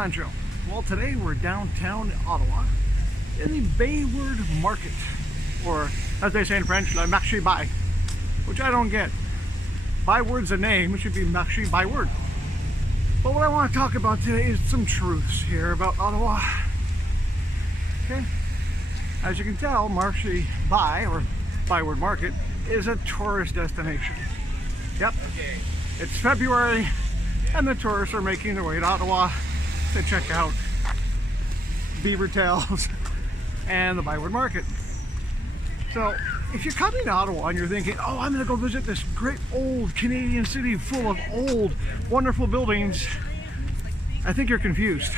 Montreal. Well, today we're downtown Ottawa in the Bayward Market, or as they say in French, le marché by, which I don't get. Byward's a name, it should be marché by word. But what I want to talk about today is some truths here about Ottawa. Okay? As you can tell, marché by, or Byward Market, is a tourist destination. Yep. It's February, and the tourists are making their way to Ottawa to check out beaver tails and the Byward Market. So if you're coming to Ottawa and you're thinking, oh, I'm going to go visit this great old Canadian city full of old, wonderful buildings, I think you're confused.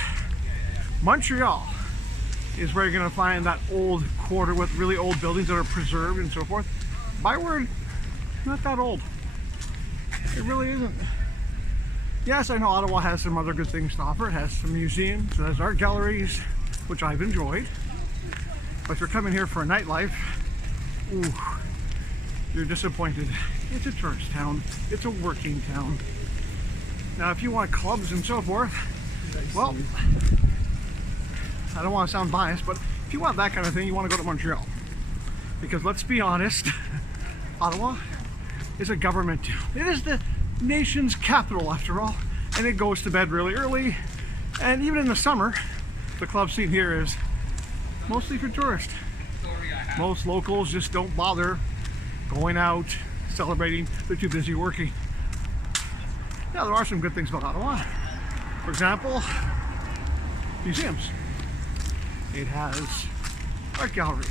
Montreal is where you're going to find that old quarter with really old buildings that are preserved and so forth. Byward, not that old. It really isn't. Yes, I know Ottawa has some other good things to offer. It has some museums, it has art galleries, which I've enjoyed. But if you're coming here for a nightlife, ooh, you're disappointed. It's a tourist town. It's a working town. Now, if you want clubs and so forth, well, I don't want to sound biased, but if you want that kind of thing, you want to go to Montreal. Because let's be honest, Ottawa is a government town. It is the nation's capital, after all, and it goes to bed really early. And even in the summer, the club scene here is mostly for tourists. Most locals just don't bother going out, celebrating. They're too busy working. Now, there are some good things about Ottawa. For example, museums. It has art galleries.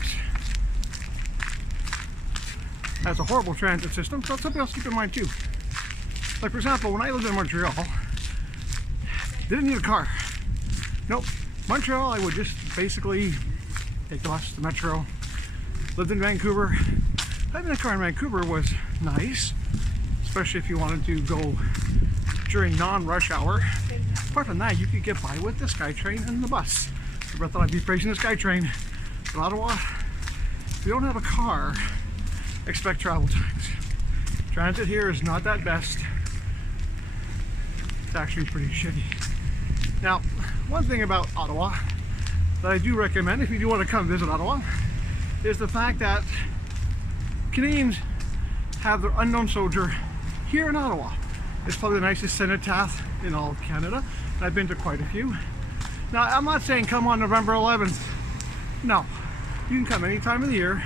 It has a horrible transit system, so that's something else to keep in mind too. Like, for example, when I lived in Montreal, didn't need a car. Nope. Montreal, I would just basically take the bus, the metro. Lived in Vancouver. Having a car in Vancouver was nice, especially if you wanted to go during non-rush hour. Apart from that, you could get by with the SkyTrain and the bus. I thought I'd be praising the SkyTrain. But Ottawa, if you don't have a car, expect travel times. Transit here is not that best. It's actually pretty shitty. Now, one thing about Ottawa that I do recommend if you do want to come visit Ottawa is the fact that Canadians have their unknown soldier here in Ottawa. It's probably the nicest cenotaph in all of Canada, and I've been to quite a few. Now, I'm not saying come on November 11th. No, you can come any time of the year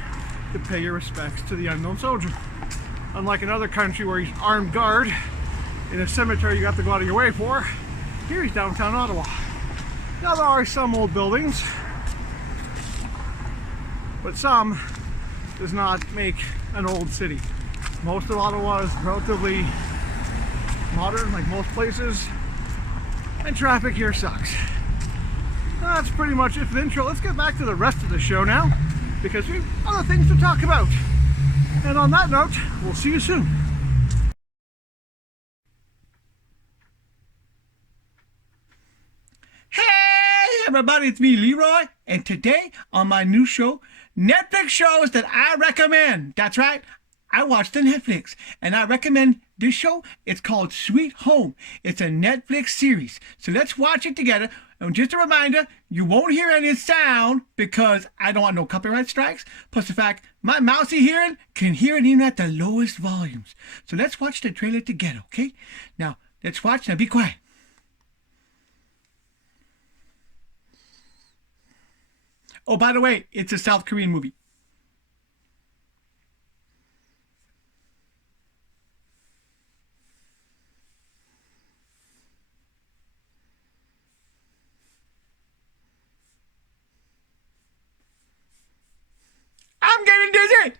to pay your respects to the unknown soldier. Unlike another country where he's armed guard in a cemetery you have to go out of your way for, here he's downtown Ottawa. Now, there are some old buildings, but some does not make an old city. Most of Ottawa is relatively modern, like most places, and traffic here sucks. That's pretty much it for the intro. Let's get back to the rest of the show now, because we have other things to talk about. And on that note, we'll see you soon. Hey everybody, it's me, Leroy, and today on my new show, Netflix shows that I recommend. That's right, I watch the Netflix, and I recommend this show. It's called Sweet Home. It's a Netflix series, so let's watch it together. And just a reminder, you won't hear any sound because I don't want no copyright strikes. Plus the fact my mousy hearing can hear it even at the lowest volumes. So let's watch the trailer together, okay? Now, let's watch. Now, be quiet. Oh, by the way, it's a South Korean movie. I'm getting dizzy!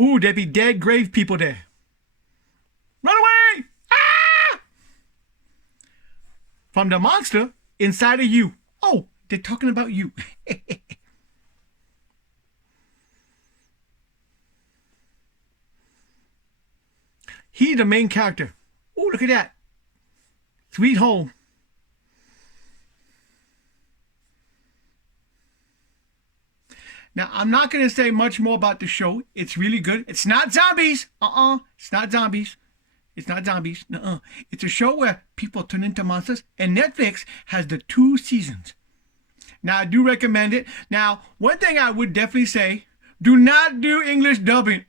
Ooh, there be dead grave people there. Run away! Ah! From the monster inside of you. Oh, they're talking about you. He's the main character. Oh, look at that. Sweet Home. Now, I'm not going to say much more about the show. It's really good. It's not zombies. It's not zombies. It's not zombies. Nuh-uh. It's a show where people turn into monsters, and Netflix has the 2 seasons. Now, I do recommend it. Now, one thing I would definitely say, do not do English dubbing.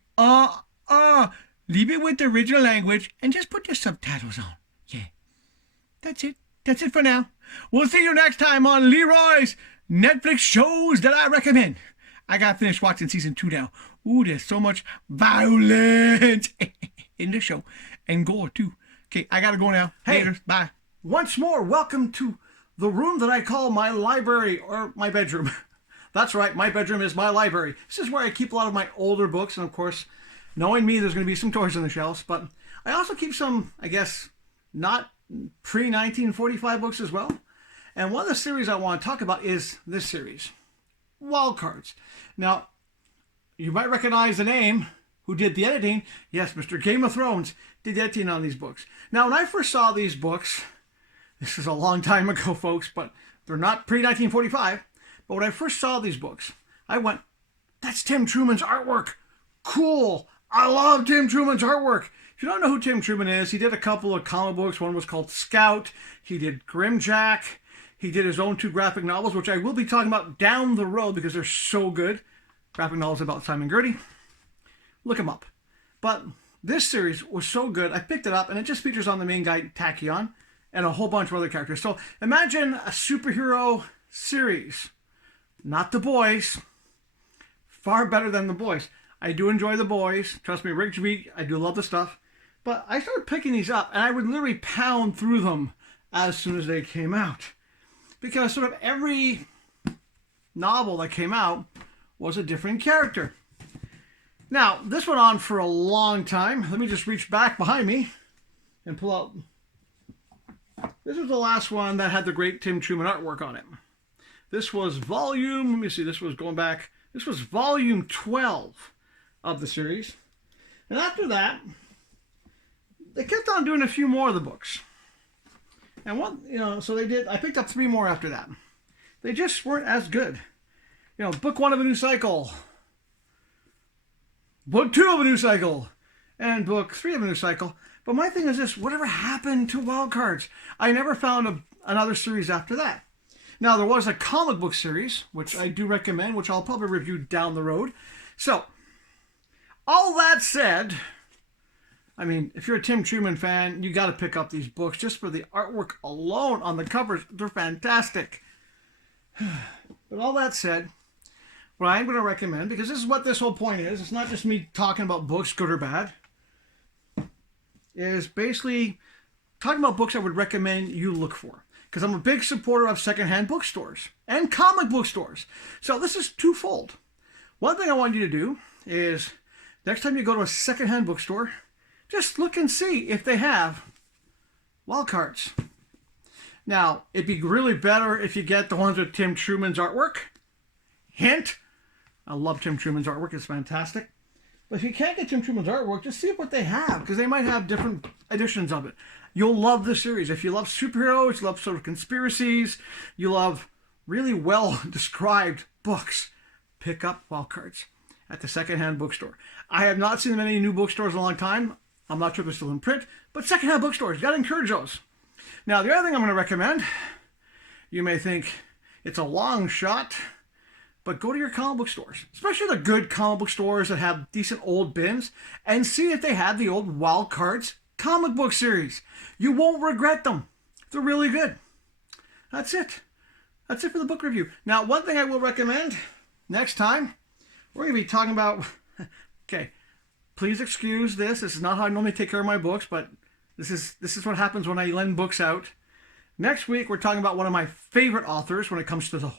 Leave it with the original language and just put the subtitles on. Yeah. That's it. That's it for now. We'll see you next time on Leroy's Netflix shows that I recommend. I got finished watching season 2 now. Ooh, there's so much violence in the show. And gore, too. Okay, I gotta go now. Hey. Later. Bye. Once more, welcome to the room that I call my library, or my bedroom. That's right, my bedroom is my library. This is where I keep a lot of my older books, and of course, knowing me, there's going to be some toys on the shelves, but I also keep some, I guess, not pre-1945 books as well. And one of the series I want to talk about is this series, Wild Cards. Now, you might recognize the name. Who did the editing? Yes, Mr. Game of Thrones did the editing on these books. Now, when I first saw these books, this is a long time ago, folks, but they're not pre-1945. But when I first saw these books, I went, that's Tim Truman's artwork. Cool. I love Tim Truman's artwork. If you don't know who Tim Truman is, he did a couple of comic books. One was called Scout. He did Grimjack. He did his own 2 graphic novels, which I will be talking about down the road because they're so good. Graphic novels about Simon Gertie. Look him up. But this series was so good, I picked it up, and it just features on the main guy, Tachyon, and a whole bunch of other characters. So imagine a superhero series. Not The Boys. Far better than The Boys. I do enjoy The Boys. Trust me, Rick Tweet, I do love the stuff. But I started picking these up, and I would literally pound through them as soon as they came out. Because sort of every novel that came out was a different character. Now, this went on for a long time. Let me just reach back behind me and pull out. This was the last one that had the great Tim Truman artwork on it. This was volume, let me see, this was going back, this was volume 12 of the series. And after that, they kept on doing a few more of the books. And so they did, I picked up 3 more after that. They just weren't as good. Book 1 of a new cycle. Book 2 of a new cycle. And book 3 of a new cycle. But my thing is this, whatever happened to Wild Cards? I never found another series after that. Now, there was a comic book series, which I do recommend, which I'll probably review down the road. So, all that said, I mean, if you're a Tim Truman fan, you got to pick up these books just for the artwork alone on the covers. They're fantastic. But all that said, what I'm going to recommend, because this is what this whole point is, it's not just me talking about books, good or bad, is basically talking about books I would recommend you look for. Because I'm a big supporter of secondhand bookstores and comic book stores. So this is twofold. One thing I want you to do is, next time you go to a secondhand bookstore, just look and see if they have Wild Cards. Now, it'd be really better if you get the ones with Tim Truman's artwork. Hint, I love Tim Truman's artwork, it's fantastic. But if you can't get Tim Truman's artwork, just see what they have, because they might have different editions of it. You'll love the series. If you love superheroes, you love sort of conspiracies, you love really well-described books, pick up Wild Cards at the secondhand bookstore. I have not seen them in any new bookstores in a long time. I'm not sure if they're still in print, but secondhand bookstores, you got to encourage those. Now, the other thing I'm going to recommend, you may think it's a long shot, but go to your comic book stores, especially the good comic book stores that have decent old bins, and see if they have the old Wild Cards comic book series. You won't regret them. They're really good. That's it. That's it for the book review. Now, one thing I will recommend next time, we're going to be talking about, okay, please excuse this. This is not how I normally take care of my books, but this is what happens when I lend books out. Next week, we're talking about one of my favorite authors when it comes to the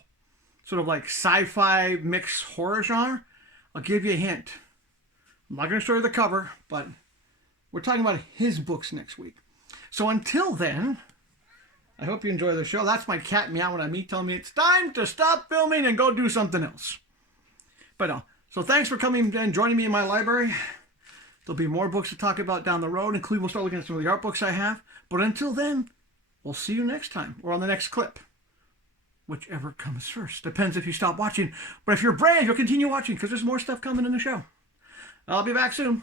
sort of like sci-fi mixed horror genre. I'll give you a hint. I'm not going to show you the cover, but we're talking about his books next week. So until then, I hope you enjoy the show. That's my cat meowing at me, telling me it's time to stop filming and go do something else. But no. So thanks for coming and joining me in my library. There'll be more books to talk about down the road, including we'll start looking at some of the art books I have. But until then, we'll see you next time or on the next clip. Whichever comes first. Depends if you stop watching. But if you're brave, you'll continue watching because there's more stuff coming in the show. I'll be back soon.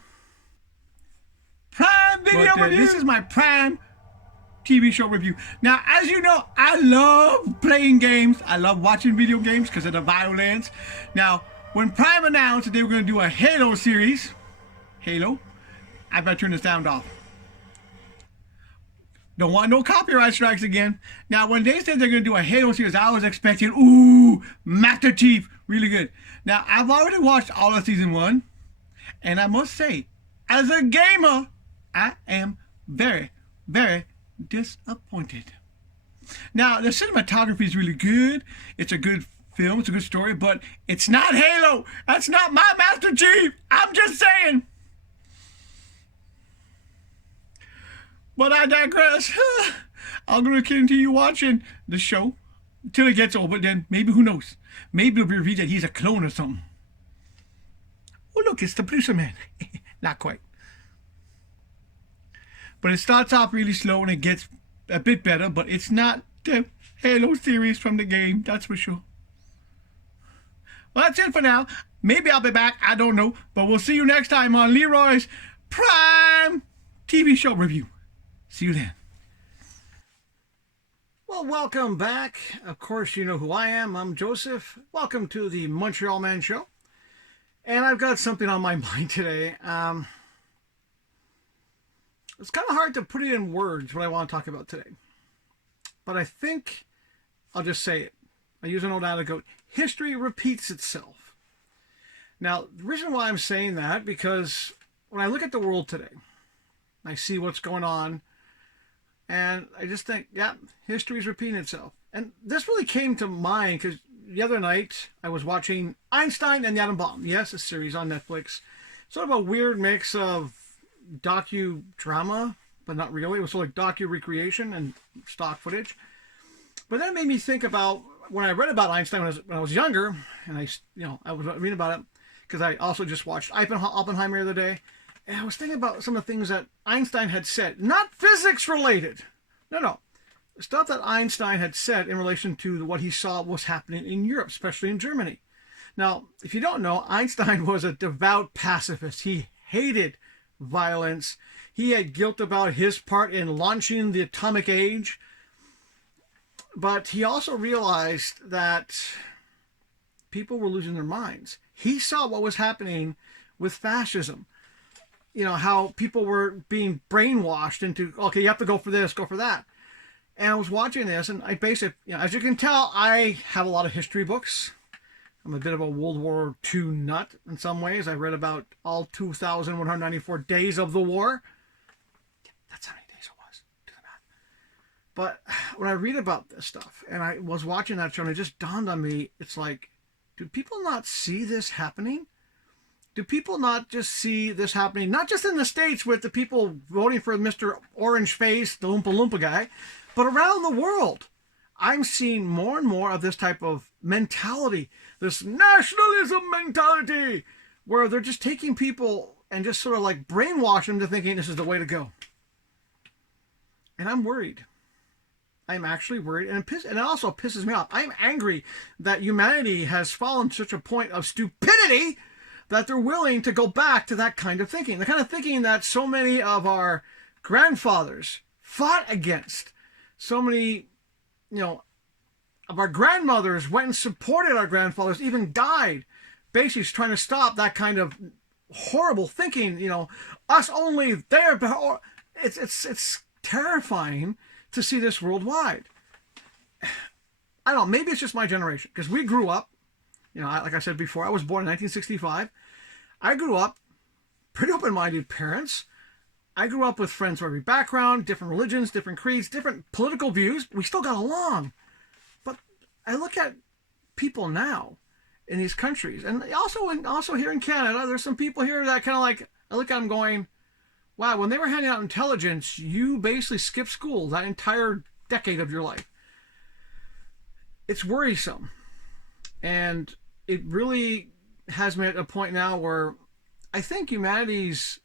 Prime video review. This is my Prime TV show review. Now, as you know, I love playing games. I love watching video games because of the violence. Now, when Prime announced that they were going to do a Halo series, I better turn the sound off. Don't want no copyright strikes again. Now, when they said they're going to do a Halo series, I was expecting, ooh, Master Chief, really good. Now, I've already watched all of season 1, and I must say, as a gamer, I am very, very disappointed. Now, the cinematography is really good. It's a good film. It's a good story, but it's not Halo. That's not my Master Chief. I'm just saying. But I digress. I'm going to continue watching the show until it gets over. Then maybe, who knows? Maybe it'll be revealed that he's a clone or something. Oh, look, it's the producer man. Not quite. But it starts off really slow and it gets a bit better, but it's not the Halo series from the game, that's for sure. Well, that's it for now. Maybe I'll be back, I don't know. But we'll see you next time on Leroy's Prime TV show review. See you then. Well, welcome back. Of course, you know who I am. I'm Joseph. Welcome to the Montreal Man Show. And I've got something on my mind today. It's kind of hard to put it in words what I want to talk about today. But I think I'll just say it. I use an old adage, history repeats itself. Now, the reason why I'm saying that, because when I look at the world today, I see what's going on, and I just think, yeah, history is repeating itself. And this really came to mind because the other night I was watching Einstein and the Atom Bomb. Yes, a series on Netflix. Sort of a weird mix of docudrama, but not really. It was sort of like docu-recreation and stock footage. But that made me think about when I read about Einstein when I was younger, and I was reading about it because I also just watched Oppenheimer the other day. And I was thinking about some of the things that Einstein had said, not physics related. No. Stuff that Einstein had said in relation to what he saw was happening in Europe, especially in Germany. Now, if you don't know, Einstein was a devout pacifist. He hated violence. He had guilt about his part in launching the atomic age. But he also realized that people were losing their minds. He saw what was happening with fascism. You know, how people were being brainwashed into, okay, you have to go for this, go for that. And I was watching this, and I basically, as you can tell, I have a lot of history books. I'm a bit of a World War II nut in some ways. I read about all 2,194 days of the war. That's how many days it was. Do the math. But when I read about this stuff, and I was watching that show, and it just dawned on me, it's like, do people not see this happening? Do people not just see this happening, not just in the States with the people voting for Mr. Orange Face, the Oompa Loompa guy, but around the world? I'm seeing more and more of this type of mentality, this nationalism mentality, where they're just taking people and just sort of like brainwash them to thinking this is the way to go. And I'm worried. I'm actually worried, and it also pisses me off. I'm angry that humanity has fallen to such a point of stupidity that they're willing to go back to that kind of thinking. The kind of thinking that so many of our grandfathers fought against. So many, of our grandmothers went and supported our grandfathers, even died, basically trying to stop that kind of horrible thinking, us only there. It's terrifying to see this worldwide. I don't know, maybe it's just my generation, because we grew up, like I said before, I was born in 1965. I grew up pretty open-minded parents. I grew up with friends from every background, different religions, different creeds, different political views. We still got along. But I look at people now in these countries, and also here in Canada, there's some people here that kind of like, I look at them going, wow, when they were handing out intelligence, you basically skipped school that entire decade of your life. It's worrisome. And it really has me at a point now where I think humanity's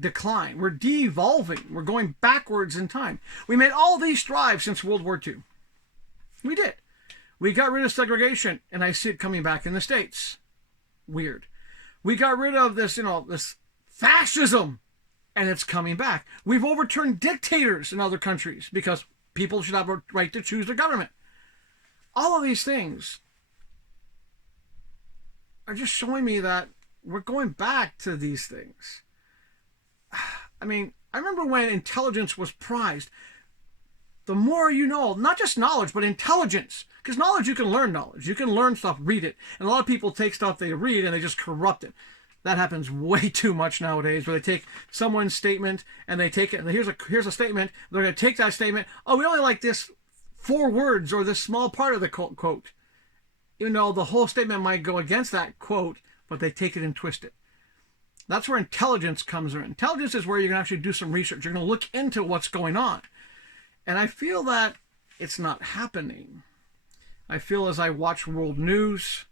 decline. We're de-evolving. We're going backwards in time. We made all these strides since World War II. We did. We got rid of segregation, and I see it coming back in the States. Weird. We got rid of this, this fascism and it's coming back. We've overturned dictators in other countries because people should have a right to choose their government. All of these things are just showing me that we're going back to these things. I mean, I remember when intelligence was prized. The more you know, not just knowledge, but intelligence. Because knowledge, you can learn knowledge. You can learn stuff, read it. And a lot of people take stuff they read and they just corrupt it. That happens way too much nowadays, where they take someone's statement and they take it, and here's a statement. They're going to take that statement. Oh, we only like this 4 words or this small part of the quote. Even though the whole statement might go against that quote, but they take it and twist it. That's where intelligence comes in. Intelligence is where you're going to actually do some research. You're going to look into what's going on. And I feel that it's not happening. I feel as I watch world news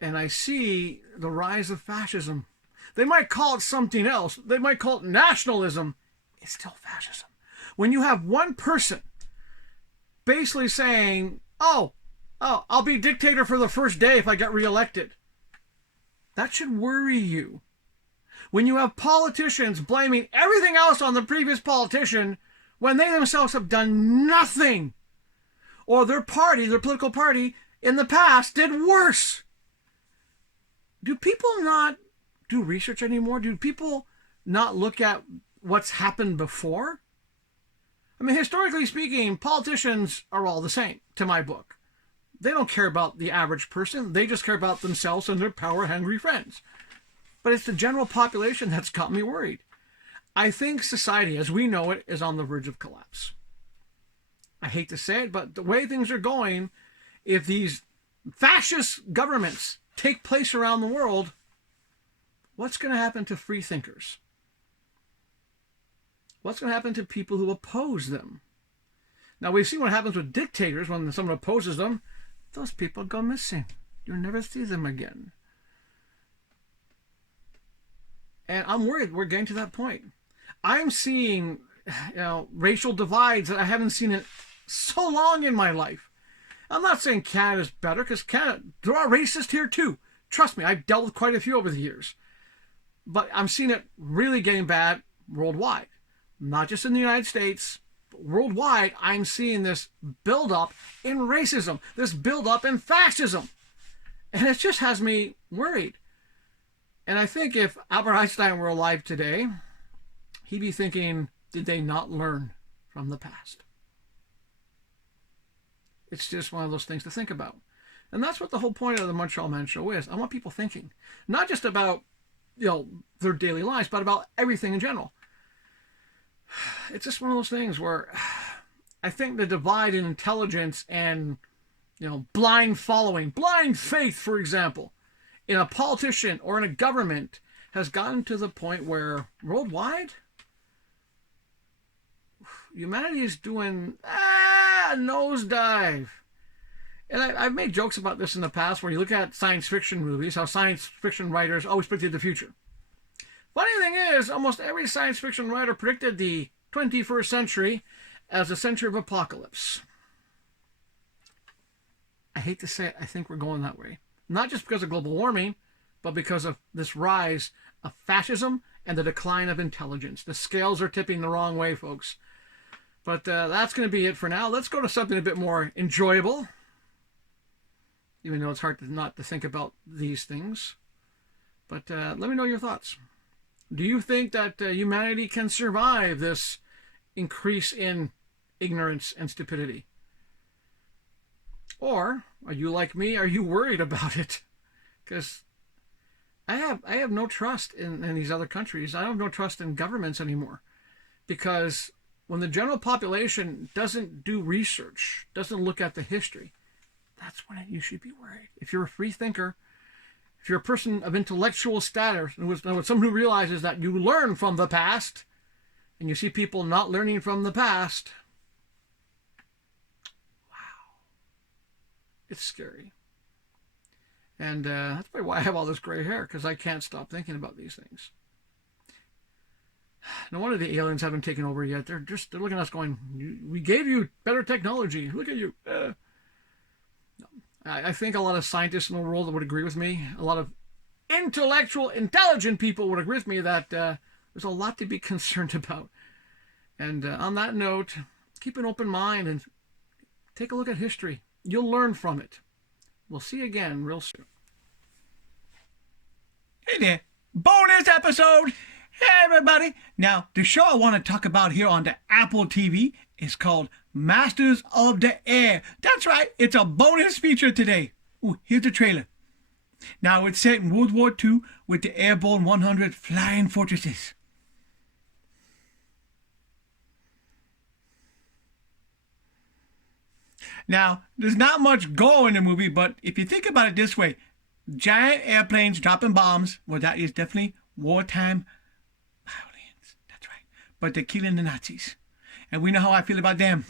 and I see the rise of fascism. They might call it something else. They might call it nationalism. It's still fascism. When you have one person basically saying, oh, I'll be dictator for the first day if I get reelected. That should worry you. When you have politicians blaming everything else on the previous politician when they themselves have done nothing, or their party, their political party, in the past did worse. Do people not do research anymore? Do people not look at what's happened before? I mean, historically speaking, politicians are all the same, to my book. They don't care about the average person. They just care about themselves and their power-hungry friends. But it's the general population that's got me worried. I think society, as we know it, is on the verge of collapse. I hate to say it, but the way things are going, if these fascist governments take place around the world, what's going to happen to free thinkers? What's going to happen to people who oppose them? Now, we've seen what happens with dictators when someone opposes them. Those people go missing. You'll never see them again. And I'm worried we're getting to that point. I'm seeing, racial divides that I haven't seen in so long in my life. I'm not saying Canada's better, because Canada, there are racists here too. Trust me, I've dealt with quite a few over the years. But I'm seeing it really getting bad worldwide. Not just in the United States, but worldwide, I'm seeing this buildup in racism, this buildup in fascism. And it just has me worried. And I think if Albert Einstein were alive today, he'd be thinking, did they not learn from the past? It's just one of those things to think about. And that's what the whole point of the Montreal Man Show is. I want people thinking, not just about, their daily lives, but about everything in general. It's just one of those things where I think the divide in intelligence and, blind following, blind faith, for example, in a politician or in a government has gotten to the point where worldwide, humanity is doing a nosedive. And I've made jokes about this in the past, where you look at science fiction movies, how science fiction writers always predicted the future. Funny thing is, almost every science fiction writer predicted the 21st century as a century of apocalypse. I hate to say it, I think we're going that way. Not just because of global warming, but because of this rise of fascism and the decline of intelligence. The scales are tipping the wrong way, folks. But that's going to be it for now. Let's go to something a bit more enjoyable, even though it's hard not to think about these things. But let me know your thoughts. Do you think that humanity can survive this increase in ignorance and stupidity? Or are you like me? Are you worried about it? Because I have no trust in these other countries. I have no trust in governments anymore. Because when the general population doesn't do research, doesn't look at the history, that's when you should be worried. If you're a free thinker, if you're a person of intellectual status, and someone who realizes that you learn from the past, and you see people not learning from the past, wow, it's scary. And that's probably why I have all this gray hair, because I can't stop thinking about these things. No wonder the aliens haven't taken over yet. They're looking at us going, we gave you better technology. Look at you. I think a lot of scientists in the world would agree with me. A lot of intellectual, intelligent people would agree with me that There's a lot to be concerned about. And on that note, keep an open mind and take a look at history. You'll learn from it. We'll see you again real soon. Hey there, bonus episode. Hey everybody. Now, the show I want to talk about here on the Apple TV is called Masters of the Air. That's right, it's a bonus feature today. Ooh, here's the trailer. Now, it's set in World War II with the Airborne 100 flying fortresses. Now, there's not much gore in the movie, but if you think about it this way, giant airplanes dropping bombs, well, that is definitely wartime violence. That's right. But they're killing the Nazis. And we know how I feel about them.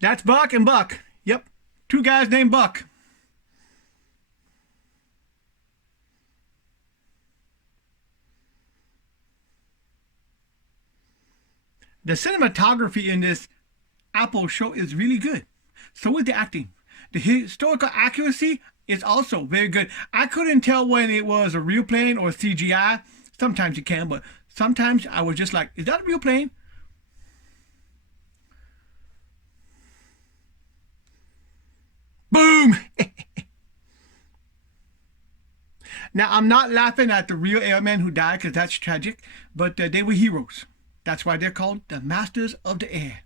That's Buck and Buck. Yep. Two guys named Buck. The cinematography in this Apple show is really good. So is the acting. The historical accuracy is also very good. I couldn't tell when it was a real plane or CGI. Sometimes you can, but sometimes I was just like, is that a real plane? Boom! Now, I'm not laughing at the real airmen who died because that's tragic, but they were heroes. That's why they're called the Masters of the Air.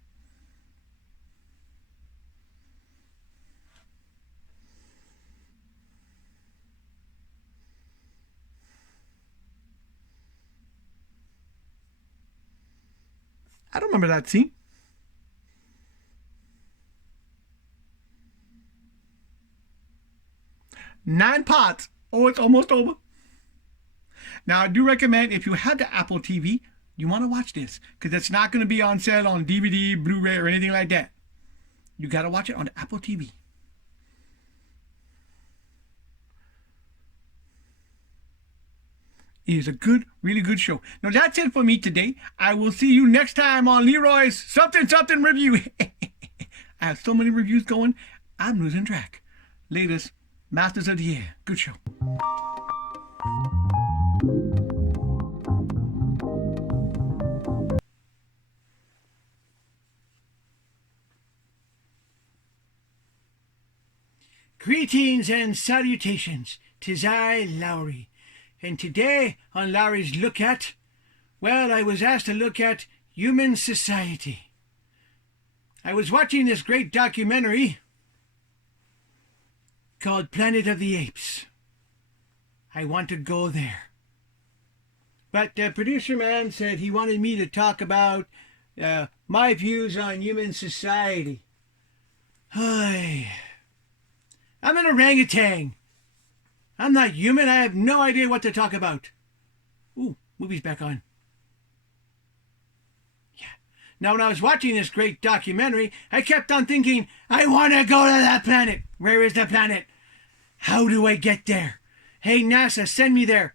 I don't remember that scene. Nine parts. Oh, it's almost over. Now, I do recommend if you have the Apple TV, you want to watch this because it's not going to be on sale on DVD, Blu-ray, or anything like that. You got to watch it on the Apple TV. It is a good, really good show. Now, that's it for me today. I will see you next time on Leroy's Something Something Review. I have so many reviews going, I'm losing track. Latest Masters of the Air. Good show. Greetings and salutations. 'Tis I, Lowry. And today on Lowry's Look At, well, I was asked to look at human society. I was watching this great documentary called Planet of the Apes. I want to go there. But the producer man said he wanted me to talk about my views on human society. I'm an orangutan. I'm not human. I have no idea what to talk about. Ooh, movie's back on. Yeah. Now, when I was watching this great documentary, I kept on thinking, I want to go to that planet. Where is the planet? How do I get there? Hey, NASA, send me there.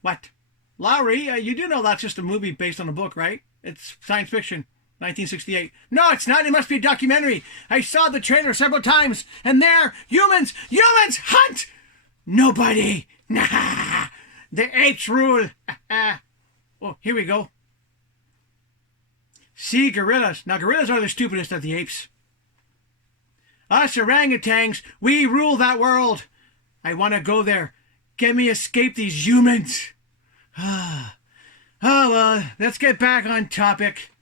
What? Lowry, you do know that's just a movie based on a book, right? It's science fiction. 1968. No, it's not. It must be a documentary. I saw the trailer several times, and there, humans hunt nobody. Nah, the apes rule. Oh, here we go. See, gorillas. Now, gorillas are the stupidest of the apes. Us orangutans, we rule that world. I want to go there. Get me escape these humans. Oh, well, let's get back on topic.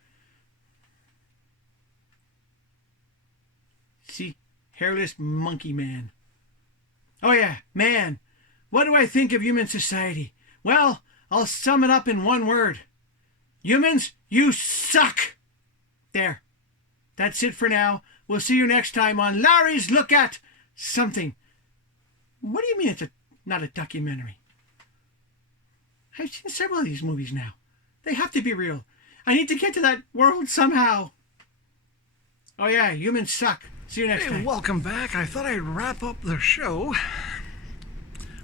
See, hairless monkey man. Oh yeah, man. What do I think of human society? Well, I'll sum it up in one word. Humans, you suck. There. That's it for now. We'll see you next time on Larry's Look At Something. What do you mean it's not a documentary? I've seen several of these movies now. They have to be real. I need to get to that world somehow. Oh yeah, humans suck. See you next time. Welcome back. I thought I'd wrap up the show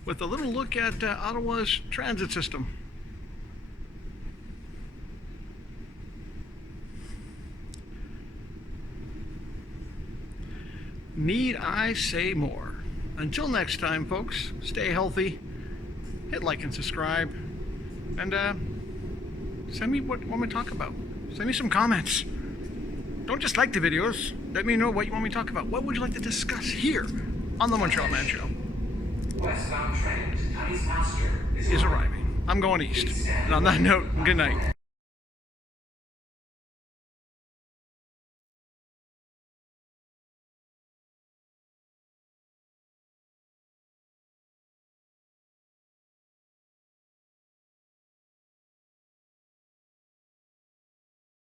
with a little look at Ottawa's transit system. Need I say more? Until next time, folks, stay healthy hit like and subscribe, and send me what you want me to talk about. Send me some comments. Don't just like the videos. Let me know what you want me to talk about. What would you like to discuss here on the Montreal Man Show? Westbound train to Cuddy's Pasture Is arriving. I'm going east. And on that note, good night.